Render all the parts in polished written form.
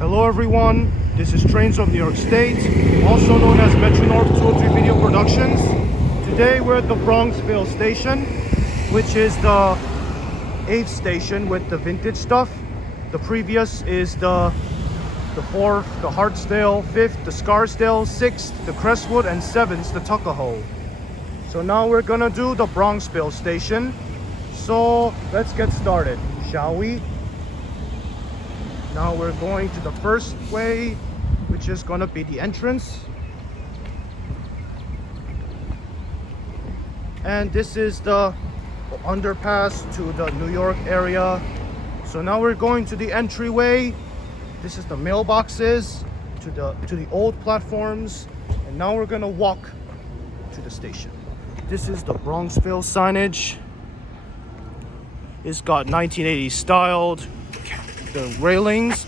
Hello everyone, this is Trains of New York State, also known as Metro North 203 Video Productions. Today we're at the Bronxville station, which is the 8th station with the vintage stuff. The previous is the 4th, the Hartsdale, 5th, the Scarsdale, 6th, the Crestwood, and 7th, the Tuckahoe. So now we're gonna do the Bronxville station. So let's get started, shall we? Now we're going to the first way, which is gonna be the entrance. And this is the underpass to the New York area. So now we're going to the entryway. This is the mailboxes to the old platforms. And now we're gonna walk to the station. This is the Bronxville signage. It's got 1980s styled. The railings,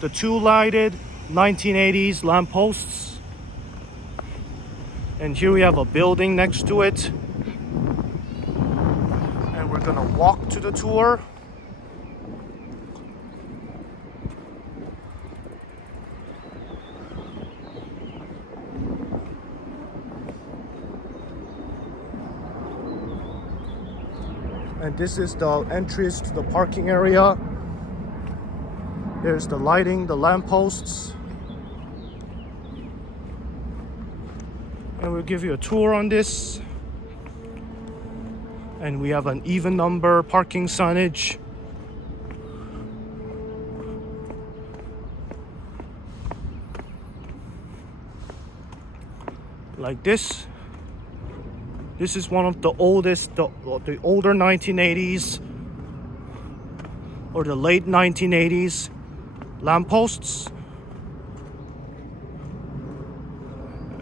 the two lighted 1980s lampposts, and here we have a building next to it, and we're gonna walk to the tour. And this is the entrance to the parking area. There's the lighting, the lampposts. And we'll give you a tour on this. And we have an even number parking signage. Like this. This is one of the oldest, the older 1980s or the late 1980s lampposts.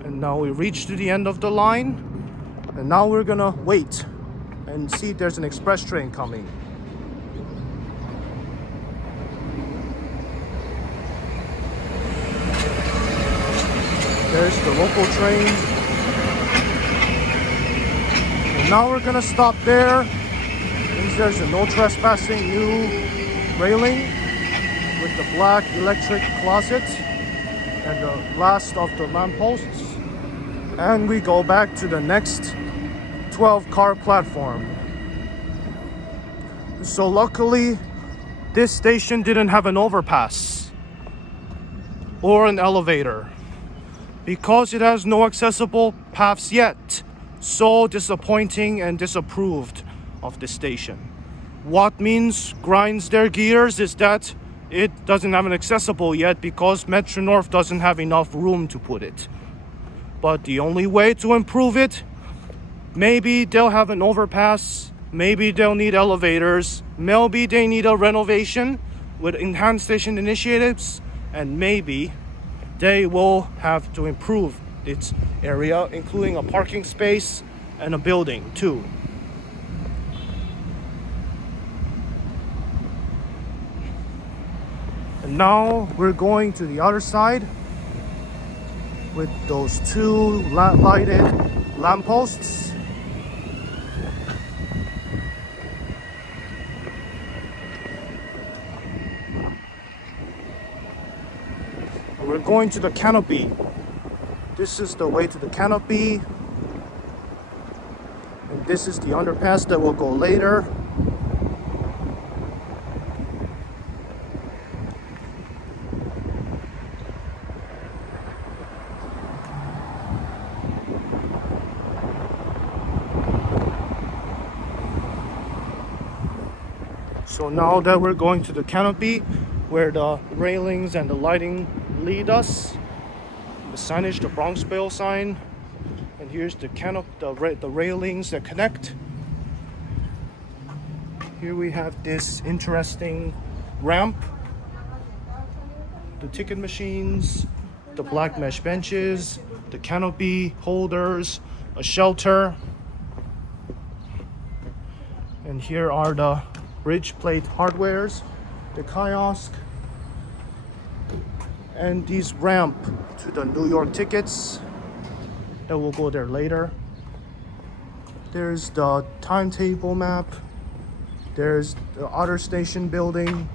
And now we reach to the end of the line, and now we're gonna wait and see if there's an express train coming. There's the local train, and now we're gonna stop there. Means there's a no trespassing new railing with the black electric closet and the last of the lampposts, and we go back to the next 12-car platform. So luckily this station didn't have an overpass or an elevator because it has no accessible paths yet. So disappointing and disapproved of the station. What means grinds their gears is that it doesn't have an accessible yet because Metro North doesn't have enough room to put it. But the only way to improve it, maybe they'll have an overpass, maybe they'll need elevators, maybe they need a renovation with enhanced station initiatives, and maybe they will have to improve its area, including a parking space and a building too. And now we're going to the other side with those two lighted lampposts. We're going to the canopy. This is the way to the canopy. And this is the underpass that will go later. So now that we're going to the canopy, where the railings and the lighting lead us, the signage, the Bronxville sign, and here's the canopy, the railings that connect. Here we have this interesting ramp, the ticket machines, the black mesh benches, the canopy holders, a shelter, and here are the bridge plate hardwares, the kiosk, and these ramp to the New York tickets that will go there later. There's the timetable map, there's the other station building,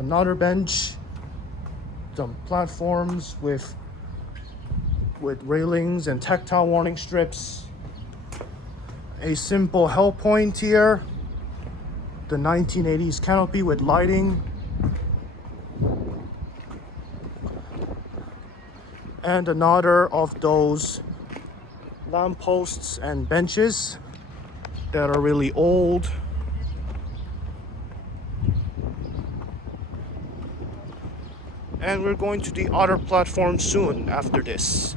another bench, some platforms with railings and tactile warning strips, a simple help point here, the 1980s canopy with lighting, and another of those lampposts and benches that are really old. And we're going to the other platform soon after this.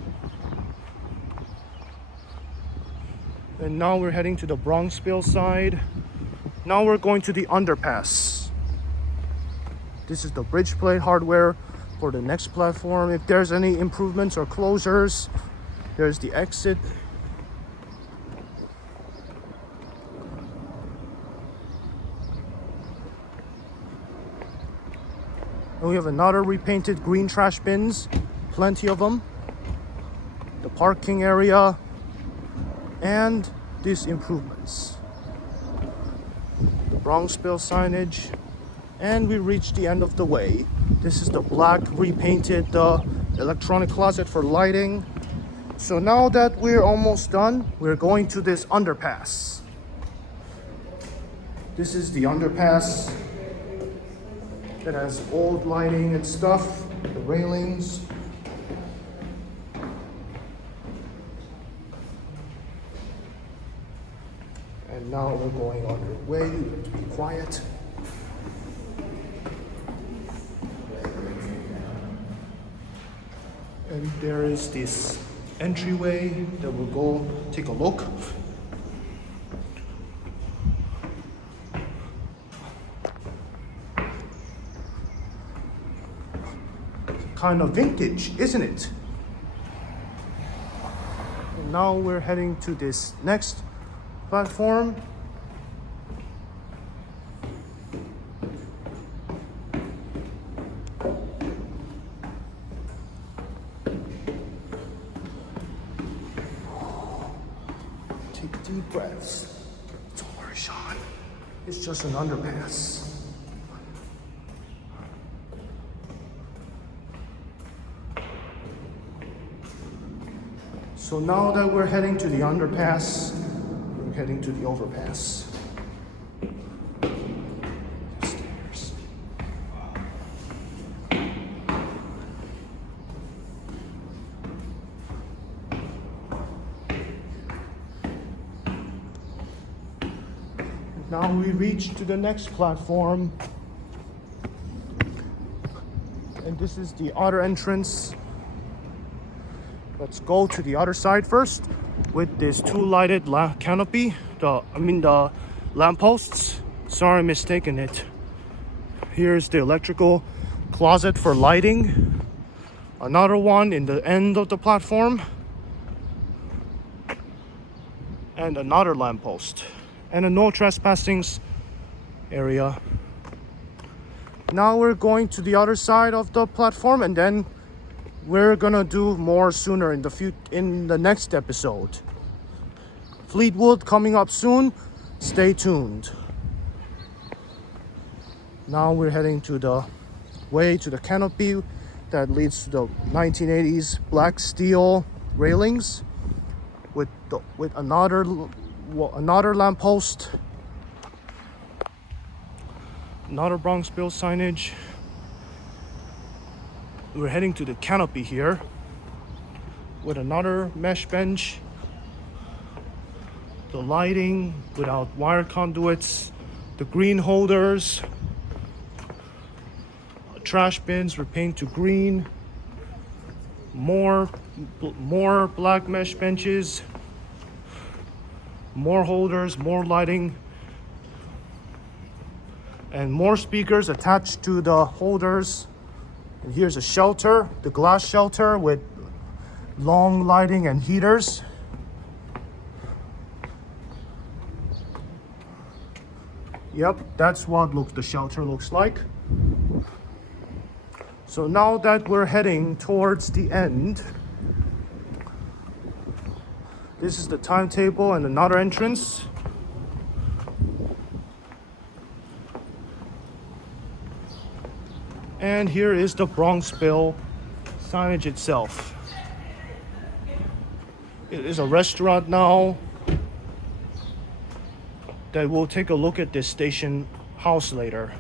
And now we're heading to the Bronxville side. Now we're going to the underpass. This is the bridge plate hardware for the next platform. If there's any improvements or closures, there's the exit. And we have another repainted green trash bins, plenty of them. The parking area, and these improvements. The Bronxville signage, and we reached the end of the way. This is the black repainted electronic closet for lighting. So now that we're almost done, we're going to this underpass. This is the underpass that has old lighting and stuff, the railings. And now we're going on our way. We have to be quiet. And there is this entryway that we'll go take a look. Kind of vintage, isn't it? And now we're heading to this next platform. Take deep breaths. Don't worry, Sean. It's just an underpass. So now that we're heading to the underpass, we're heading to the overpass. Stairs. Now we reach to the next platform. And this is the other entrance. Let's go to the other side first with this two lighted canopy, the lampposts. Sorry, mistaken it. Here's the electrical closet for lighting. Another one in the end of the platform. And another lamppost. And a no trespassing area. Now we're going to the other side of the platform, and then we're gonna do more sooner in the next episode. Fleetwood coming up soon. Stay tuned. Now we're heading to the way to the canopy that leads to the 1980s black steel railings with another lamppost, another Bronxville signage. We're heading to the canopy here with another mesh bench, the lighting without wire conduits, the green holders, trash bins repainted to green, more black mesh benches, more holders, more lighting, and more speakers attached to the holders. And here's a shelter, the glass shelter with long lighting and heaters. Yep, that's what the shelter looks like. So now that we're heading towards the end, this is the timetable and another entrance. And here is the Bronxville signage itself. It is a restaurant now that we'll take a look at this station house later.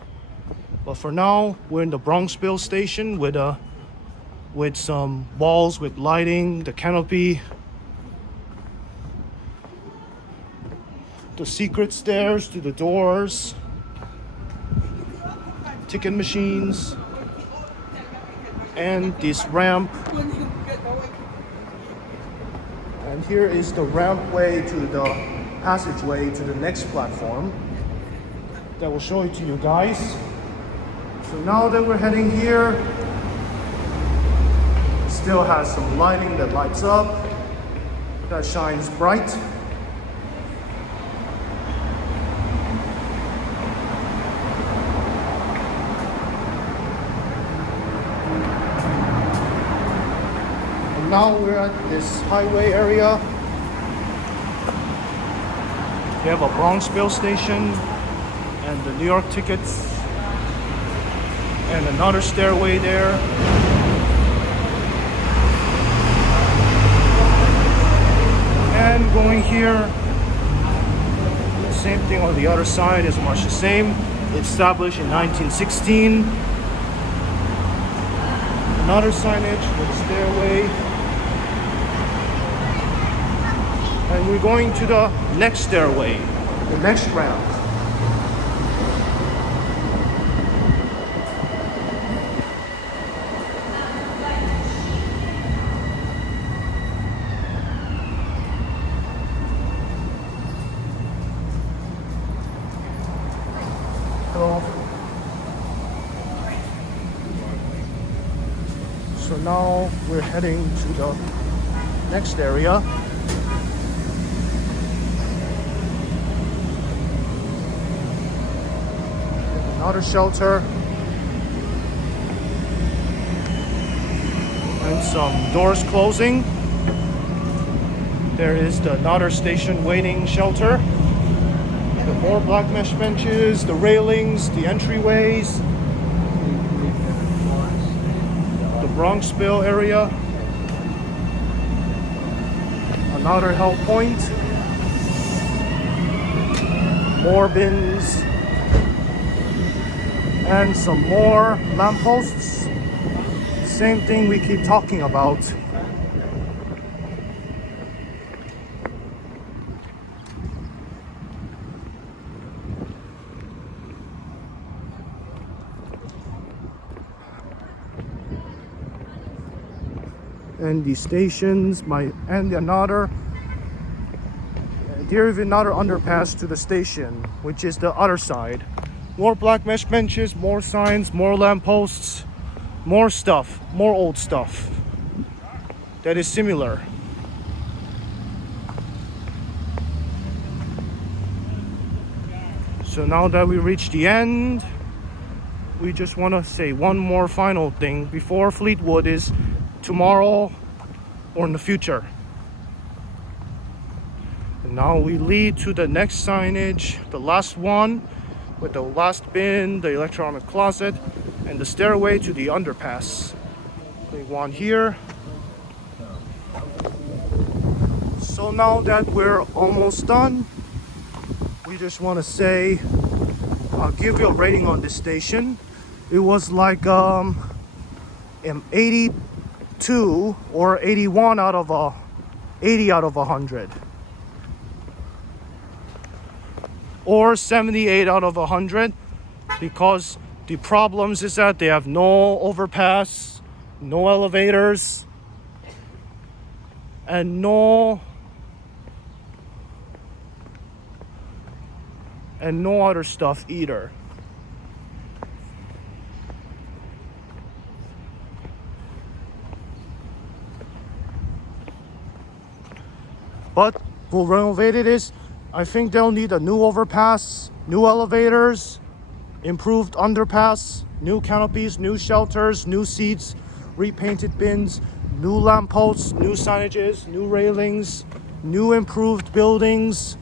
But for now, we're in the Bronxville station with some walls with lighting, the canopy, the secret stairs to the doors, ticket machines, and this ramp. And here is the rampway to the passageway to the next platform that will show it to you guys. So now that we're heading here, it still has some lighting that lights up, that shines bright. Now we're at this highway area. We have a Bronxville station and the New York tickets and another stairway there. And going here, same thing on the other side is much the same. Established in 1916. Another signage with a stairway. And we're going to the next stairway, the next ramp. So now we're heading to the next area. Another shelter and some doors closing. There is another station waiting shelter. The more black mesh benches, the railings, the entryways, the Bronxville area. Another help point. More bins. And some more lampposts. Same thing we keep talking about. And the stations, and another. There is another underpass to the station, which is the other side. More black mesh benches, more signs, more lampposts, more stuff, more old stuff that is similar. So now that we reach the end, we just want to say one more final thing before Fleetwood is tomorrow or in the future. And now we lead to the next signage, the last one, with the last bin, the electronic closet, and the stairway to the underpass. We want here. So now that we're almost done, we just want to say, I'll give you a rating on this station. It was like an 82 or 81 out of 80 out of 100. Or 78 out of 100, because the problems is that they have no overpass, no elevators, and no other stuff either. But we'll renovate it. I think they'll need a new overpass, new elevators, improved underpass, new canopies, new shelters, new seats, repainted bins, new lampposts, new signages, new railings, new improved buildings,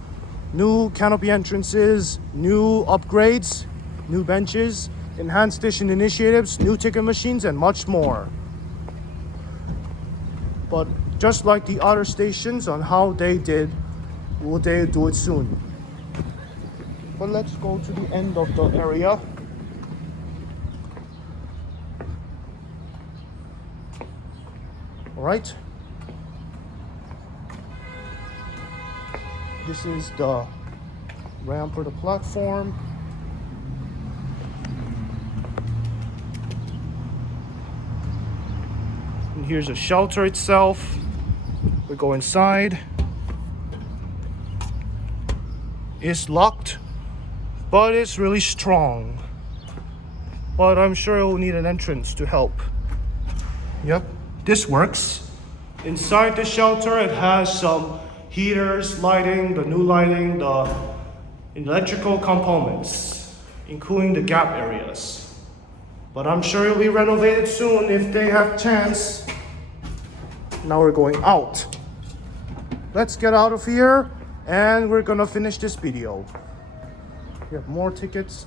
new canopy entrances, new upgrades, new benches, enhanced station initiatives, new ticket machines, and much more. But just like the other stations on how they did, will they do it soon? But let's go to the end of the area. All right. This is the ramp for the platform. And here's a shelter itself. We go inside. It's locked, but it's really strong. But I'm sure it will need an entrance to help. Yep, this works. Inside the shelter, it has some heaters, lighting, the new lighting, the electrical components, including the gap areas. But I'm sure it'll be renovated soon if they have chance. Now we're going out. Let's get out of here and we're gonna finish this video. We have more tickets.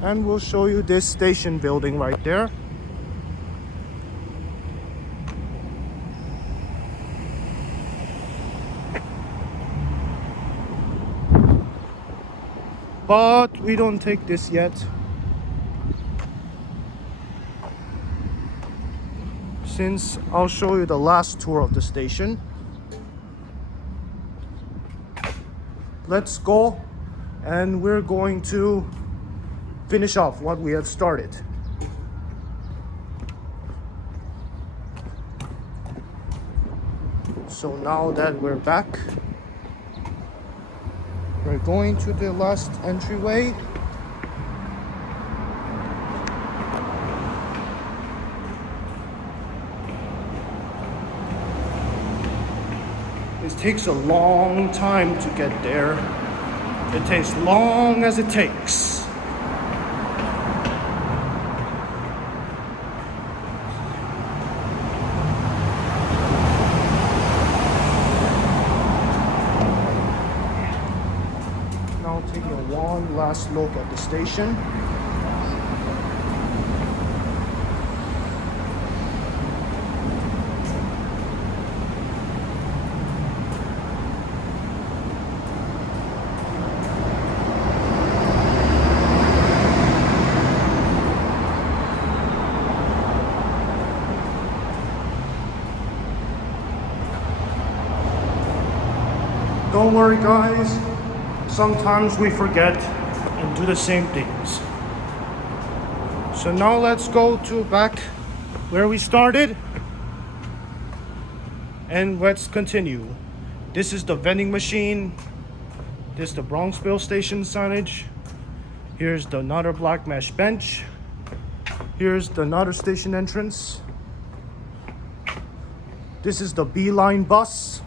And we'll show you this station building right there. But we don't take this yet. Since I'll show you the last tour of the station. Let's go, and we're going to finish off what we had started. So now that we're back, we're going to the last entryway. It takes a long time to get there. It takes long as it takes. Now taking one last look at the station. Don't worry guys, sometimes we forget and do the same things. So now let's go to back where we started and let's continue. This is the vending machine. This is the Bronxville station signage. Here's the another black mesh bench. Here's the another station entrance. This is the B line bus.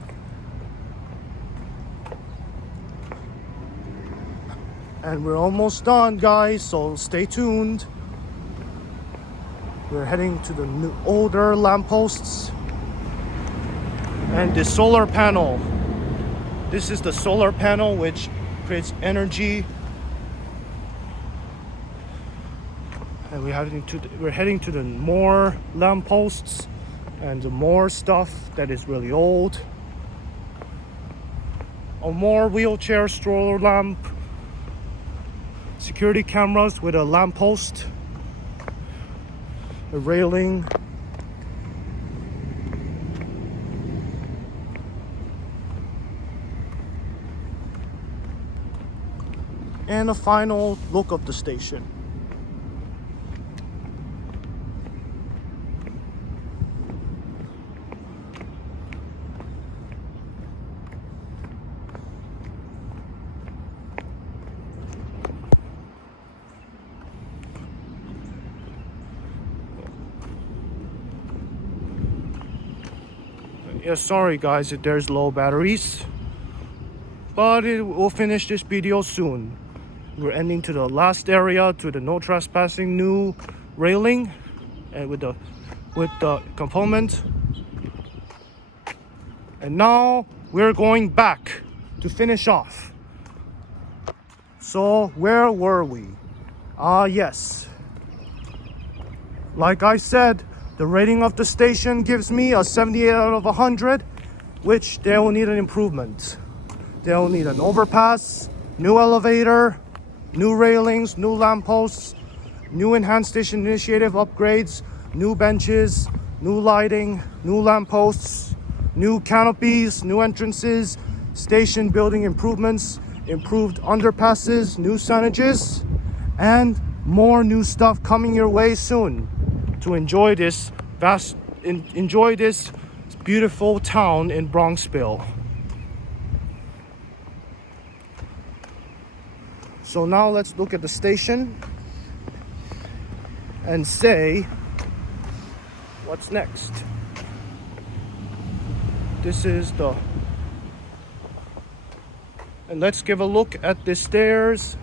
And we're almost done, guys, so stay tuned. We're heading to the new, older lampposts. And the solar panel. This is the solar panel which creates energy. And we're heading to the more lampposts and the more stuff that is really old. A more wheelchair stroller lamp. Security cameras with a lamppost, a railing, and a final look of the station. Yeah, sorry guys if there's low batteries, but we'll finish this video soon. We're ending to the last area, to the no trespassing new railing, and with the component. And now we're going back to finish off. So where were we? Yes. Like I said, the rating of the station gives me a 78 out of 100, which they will need an improvement. They'll need an overpass, new elevator, new railings, new lampposts, new enhanced station initiative upgrades, new benches, new lighting, new lampposts, new canopies, new entrances, station building improvements, improved underpasses, new signages, and more new stuff coming your way soon to enjoy this beautiful town in Bronxville. So now let's look at the station and say what's next. And let's give a look at the stairs.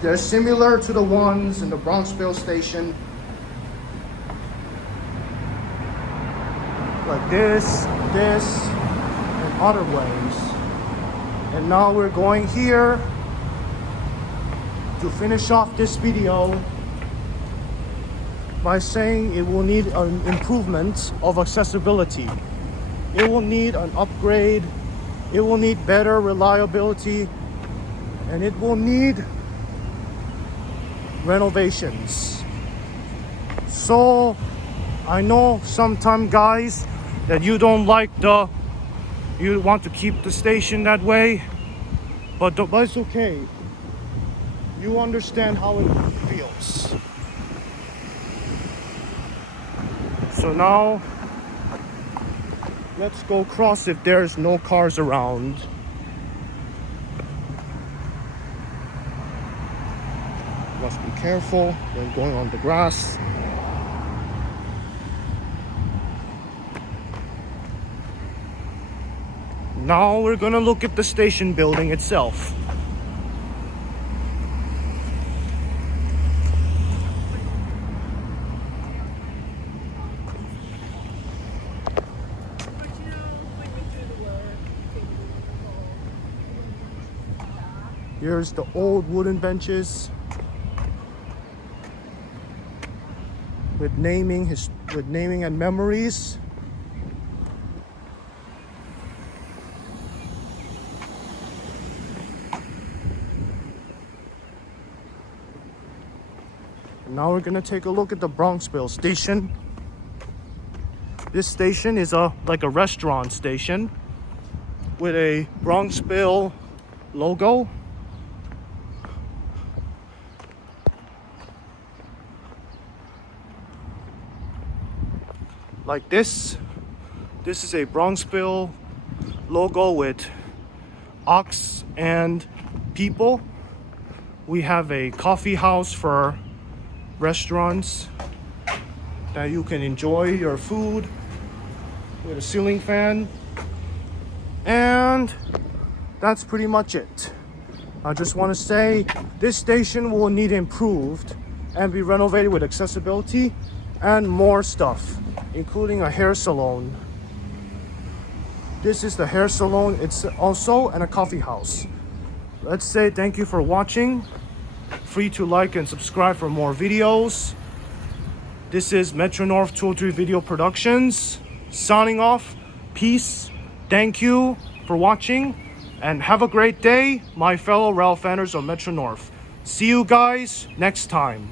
They're similar to the ones in the Bronxville station. Like this, and other ways. And now we're going here to finish off this video by saying it will need an improvement of accessibility. It will need an upgrade. It will need better reliability. And it will need renovations. So I know sometimes, guys, that you don't like you want to keep the station that way, but it's okay. You understand how it feels. So now let's go across if there's no cars around. Must be careful when going on the grass. Now we're gonna look at the station building itself. Here's the old wooden benches with naming and memories. And now we're gonna take a look at the Bronxville station. This station is like a restaurant station with a Bronxville logo. Like this. This is a Bronxville logo with ox and people. We have a coffee house for restaurants that you can enjoy your food with a ceiling fan. And that's pretty much it. I just want to say this station will need improved and be renovated with accessibility and more stuff, including a hair salon. This is the hair salon. It's also and a coffee house. Let's say thank you for watching. Free to like and subscribe for more videos. This is Metro North 203 Video Productions signing off. Peace. Thank you for watching and have a great day, my fellow rail fanners of Metro North. See you guys next time.